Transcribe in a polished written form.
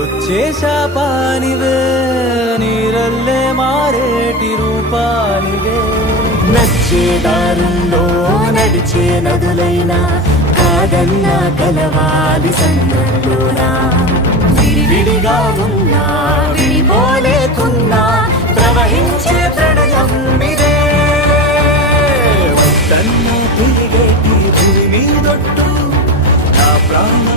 చొచ్చే శాపానివే నీరల్లే మారేటి రూపానివే నచ్చే దారుల్లో నడిచే నదులైనా కాదన్న కలవాలి సంద్రంలోనా విడివిడిగా ఉన్నా విడిపోలేకున్నా ప్రవహించే ప్రణయం ఇదే తన్న తిరిగేటి భూమి మీదొట్టు నా ప్రాణం